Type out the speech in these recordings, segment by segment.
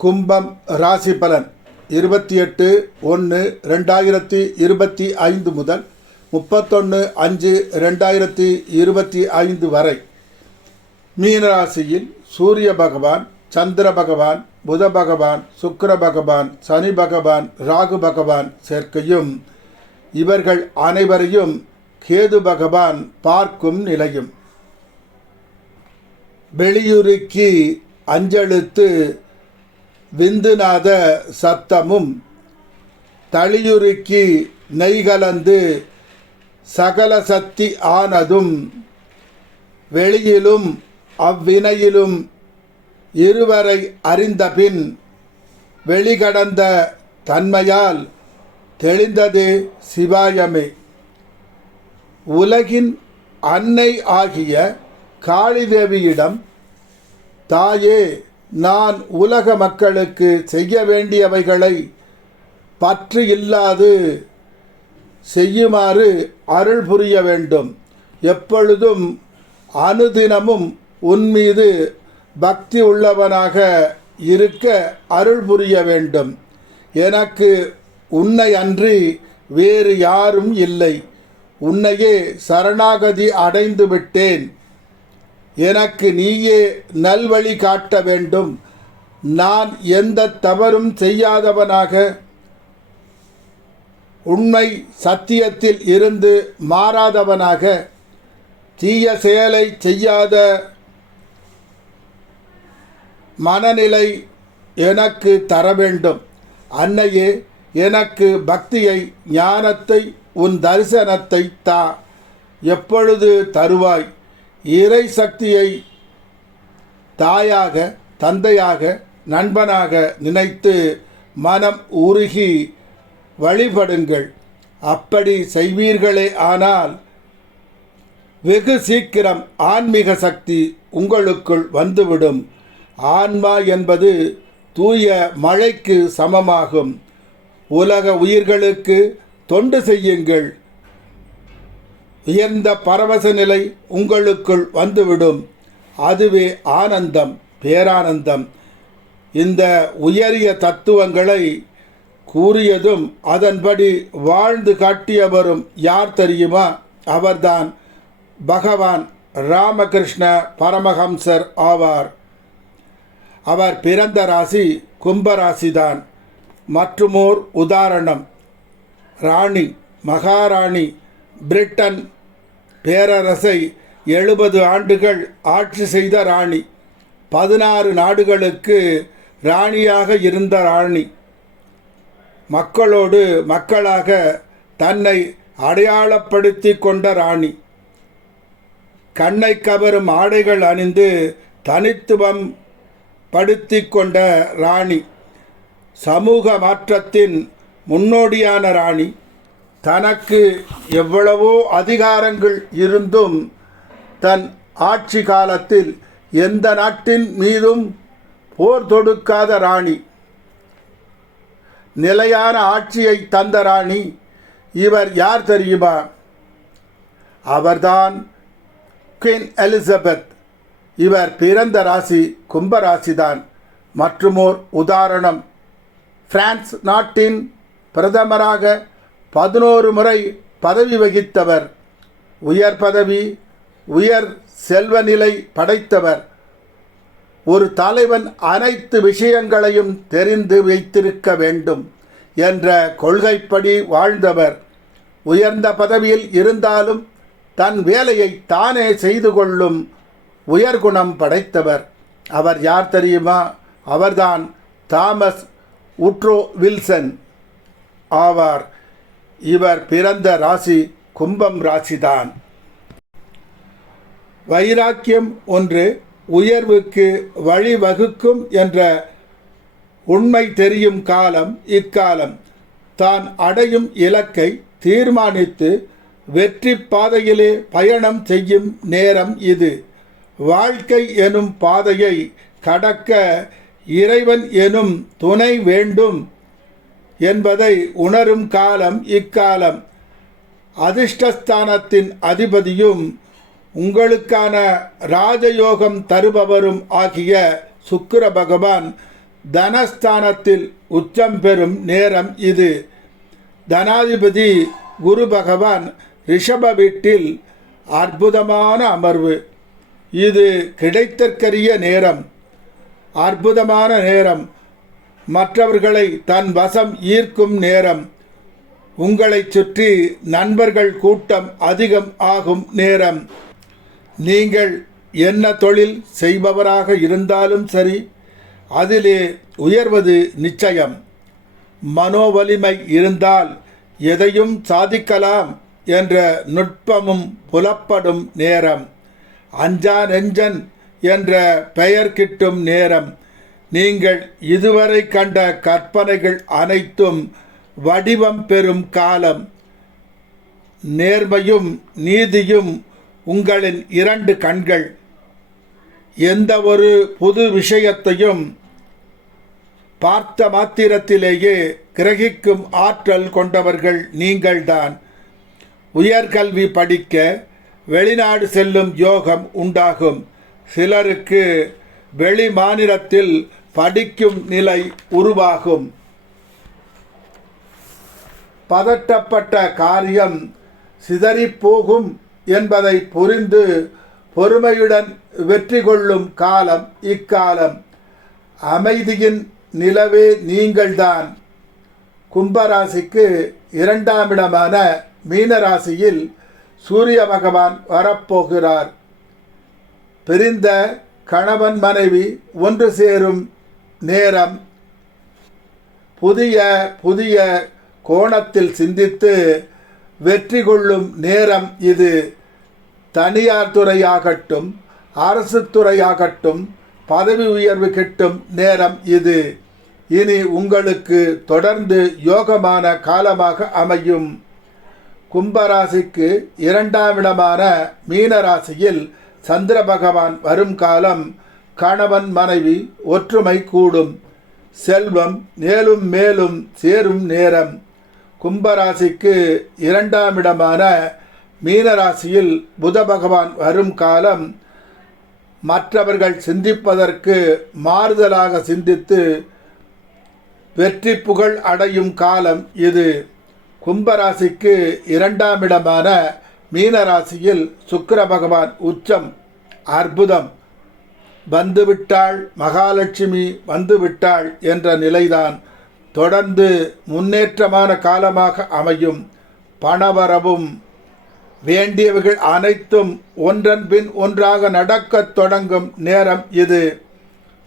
கும்பம் ராசி பலன். இருபத்தி எட்டு ஒன்று ரெண்டாயிரத்தி இருபத்தி ஐந்து முதல் முப்பத்தொன்று அஞ்சு ரெண்டாயிரத்தி இருபத்தி ஐந்து வரை. மீனராசியில் சூரிய பகவான் சந்திர பகவான் புத பகவான் சுக்கர பகவான் சனி பகவான் ராகு பகவான் சேர்க்கையும் இவர்கள் அனைவரையும் கேது பகவான் பார்க்கும் நிலையும். வெளியுருக்கி அஞ்செழுத்து விந்துநாத சத்தமும் தளியுருக்கி நெய்கலந்து சகல சக்தி ஆனதும் வெளியிலும் அவ்வினையிலும் இருவரை அறிந்தபின் வெளிகடந்த தன்மையால் தெளிந்தது சிவாயமே. உலகின் அன்னை ஆகிய காளிதேவியிடம் தாயே நான் உலக மக்களுக்கு செய்ய வேண்டியவைகளை பற்று இல்லாது செய்யுமாறு அருள் புரிய வேண்டும். எப்பொழுதும் அனுதினமும் உன்மீது பக்தி உள்ளவனாக இருக்க அருள் புரிய வேண்டும். எனக்கு உன்னை அன்றி வேறு யாரும் இல்லை. உன்னையே சரணாகதி அடைந்து விட்டேன் எனக்கு நீயே நல்வழி காட்ட வேண்டும். நான் எந்த தவறும் செய்யாதவனாக உண்மை சத்தியத்தில் இருந்து மாறாதவனாக தீய செயலை செய்யாத மனநிலை எனக்கு தர வேண்டும். அன்னையே எனக்கு பக்தியை ஞானத்தை உன் தரிசனத்தை தா. எப்பொழுது தருவாய்? இறை சக்தியை தாயாக தந்தையாக நண்பனாக நினைத்து மனம் உருகி வழிபடுங்கள். அப்படி செய்வீர்களே ஆனால் வெகு சீக்கிரம் ஆன்மீக சக்தி உங்களுக்குள் வந்துவிடும். ஆன்மா என்பது தூய மழைக்கு சமமாகும். உலக உயிர்களுக்கு தொண்டு செய்யுங்கள். உயர்ந்த பரவச நிலை உங்களுக்குள் வந்துவிடும். அதுவே ஆனந்தம் பேரானந்தம். இந்த உயரிய தத்துவங்களை கூறியதும் அதன்படி வாழ்ந்து காட்டியவரும் யார் தெரியுமா? அவர்தான் பகவான் ராமகிருஷ்ண பரமஹம்சர் ஆவார். அவர் பிறந்த ராசி கும்பராசிதான். மற்றுமோர் உதாரணம். ராணி மகாராணி பிரிட்டன் பேரரசை எழுபது ஆண்டுகள் ஆட்சி செய்த ராணி. பதினாறு நாடுகளுக்கு ராணியாக இருந்த ராணி. மக்களோடு மக்களாக தன்னை அடையாளப்படுத்தி கொண்ட ராணி. கண்ணை கவரும் ஆடைகள் அணிந்து தனித்துவம் படுத்தி கொண்ட ராணி. சமூக மாற்றத்தின் முன்னோடியான ராணி. தனக்கு எவ்வளவோ அதிகாரங்கள் இருந்தும் தன் ஆட்சி காலத்தில் எந்த நாட்டின் மீதும் போர் தொடுக்காத ராணி நிலையான ஆட்சியை தந்த ராணி இவர் யார் தெரியுமா? அவர்தான் குயின் எலிசபெத் இவர் பிறந்த ராசி கும்பராசிதான். மற்றுமோர் உதாரணம் பிரான்ஸ் நாட்டின் பிரதமராக பதினோரு முறை பதவி வகித்தவர் உயர் பதவி உயர் செல்வநிலை படைத்தவர். ஒரு தலைவன் அனைத்து விஷயங்களையும் தெரிந்து வைத்திருக்க வேண்டும் என்ற கொள்கைப்படி வாழ்ந்தவர். உயர்ந்த பதவியில் இருந்தாலும் தன் வேலையை தானே செய்து கொள்ளும் உயர்குணம் படைத்தவர். அவர் யார் தெரியுமா? அவர்தான் தாமஸ் உட்ரோ வில்சன் ஆவார். இவர் பிறந்த ராசி கும்பம் ராசிதான். வைராக்கியம் ஒன்று உயர்வுக்கு வழிவகுக்கும் என்ற உண்மை தெரியும் காலம் இக்காலம். தான் அடையும் இலக்கை தீர்மானித்து வெற்றி பாதையிலே பயணம் செய்யும் நேரம் இது. வாழ்க்கை எனும் பாதையை கடக்க இறைவன் எனும் துணை வேண்டும். என்பதை உணரும் காலம் இக்காலம். அதிர்ஷ்டஸ்தானத்தின் அதிபதியும் உங்களுக்கான ராஜயோகம் தருபவரும் ஆகிய சுக்கிர பகவான் தனஸ்தானத்தில் உச்சம் பெறும் நேரம் இது. தனாதிபதி குரு பகவான் ரிஷப வீட்டில் அற்புதமான அமர்வு. இது கிடைத்தற்கரிய நேரம். அற்புதமான நேரம். மற்றவர்களை தன் வசம் ஈர்க்கும் நேரம். உங்களை சுற்றி நண்பர்கள் கூட்டம் அதிகம் ஆகும் நேரம். நீங்கள் என்ன தொழில் செய்பவராக இருந்தாலும் சரி அதிலே உயர்வது நிச்சயம். மனோவலிமை இருந்தால் எதையும் சாதிக்கலாம் என்ற நுட்பமும் புலப்படும் நேரம். அஞ்சா நெஞ்சன் என்ற பெயர் கிட்டும் நேரம். நீங்கள் இதுவரை கண்ட கற்பனைகள் அனைத்தும் வடிவம் பெறும் காலம். நேர்மையும் நீதியும் உங்களின் இரண்டு கண்கள். எந்த ஒரு புது விஷயத்தையும் பார்த்த மாத்திரத்திலேயே கிரகிக்கும் ஆற்றல் கொண்டவர்கள் நீங்கள்தான். உயர்கல்வி படிக்க வெளிநாடு செல்லும் யோகம் உண்டாகும். சிலருக்கு வெளி மாநிலத்தில் படிக்கும் நிலை உருவாகும். பதட்டப்பட்ட காரியம் சிதறிப்போகும் என்பதை புரிந்து பொறுமையுடன் வெற்றி கொள்ளும் காலம் இக்காலம். அமைதியின் நிலவே நீங்கள்தான். கும்பராசிக்கு இரண்டாம் இடமான மீனராசியில் சூரிய பகவான் வரப்போகிறார். பிரிந்த கணவன் மனைவி ஒன்று சேரும் நேரம் புதிய புதிய கோணத்தில் சிந்தித்து வெற்றி கொள்ளும் நேரம் இது. தனியார் துறையாகட்டும் அரசு துறையாகட்டும் பதவி உயர்வு கிட்டும் நேரம் இது. இனி உங்களுக்கு தொடர்ந்து யோகமான காலமாக அமையும். கும்பராசிக்கு இரண்டாம் இடமான மீனராசியில் சந்திர பகவான் வரும் காலம் கணவன் மனைவி ஒற்றுமை கூடும். செல்வம் மேலும் மேலும் சேரும் நேரம். கும்பராசிக்கு இரண்டாம் இடமான மீனராசியில் புத பகவான் வரும் காலம் மற்றவர்கள் சிந்திப்பதற்கு மாறுதலாக சிந்தித்து வெற்றி புகழ் அடையும் காலம் இது. கும்பராசிக்கு இரண்டாம் இடமான மீனராசியில் சுக்கர பகவான் உச்சம் அற்புதம். வந்துவிட்டாள் மகாலட்சுமி வந்துவிட்டாள் என்ற நிலைதான். தொடர்ந்து முன்னேற்றமான காலமாக அமையும். பணவரவும் வேண்டியவைகள் அனைத்தும் ஒன்றன் பின் ஒன்றாக நடக்கத் தொடங்கும் நேரம் இது.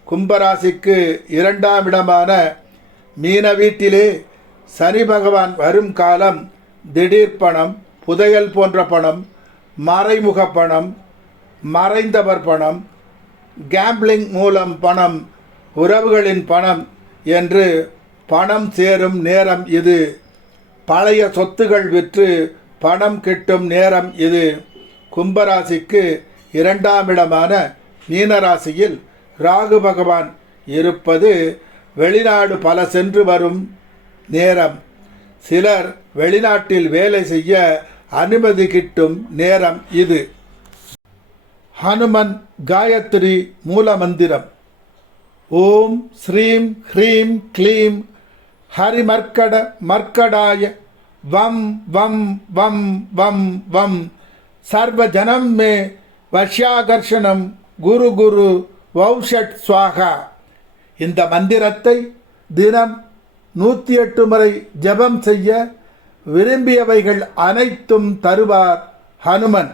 கும்பராசிக்கு இரண்டாம் இடமான மீன வீட்டிலே சனி பகவான் வரும் காலம் திடீர் பணம் புதையல் போன்ற பணம் மறைமுக பணம் மறைந்தவர் பணம் கேம்பிளிங் மூலம் பணம் உறவுகளின் பணம் என்று பணம் சேரும் நேரம் இது. பழைய சொத்துகள் விற்று பணம் கிட்டும் நேரம் இது. கும்பராசிக்கு இரண்டாம் இடமான மீனராசியில் ராகு பகவான் இருப்பது வெளிநாடு பல சென்று வரும் நேரம். சிலர் வெளிநாட்டில் வேலை செய்ய அனுமதி கிட்டும் நேரம் இது. ஹனுமன் காயத்ரி மூலமந்திரம். ஓம் ஸ்ரீம் ஹ்ரீம் க்ளீம் ஹரிமர்க்கட மர்க்கடாய வம் வம் வம் வம் வம். சர்வஜனம் மே வஷ்யாகர்ஷணம் குரு குரு வௌஷட் சுவாகா இந்த மந்திரத்தை தினம் நூற்றி எட்டு முறை ஜெபம் செய்ய விரும்பியவைகள் அனைத்தும் தருவார் ஹனுமன்.